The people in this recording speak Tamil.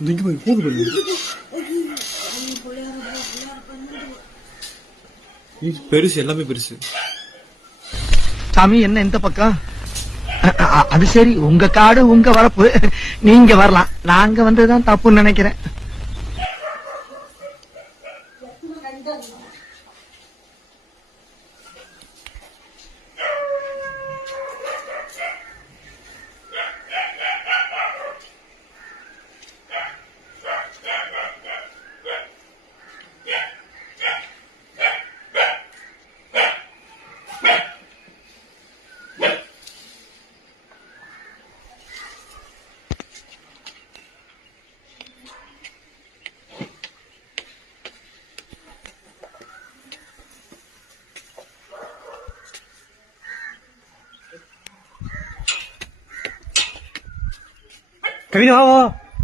இங்க போய் போது பாரு. பெருசு எல்லாமே பெருசு. சாமி என்ன இந்த பக்கம்? அது சரி, உங்க காடு உங்க வரப்பு, நீங்க வரலாம். நாங்க வந்ததுதான் தப்புன்னு நினைக்கிறேன். கவிதா வா.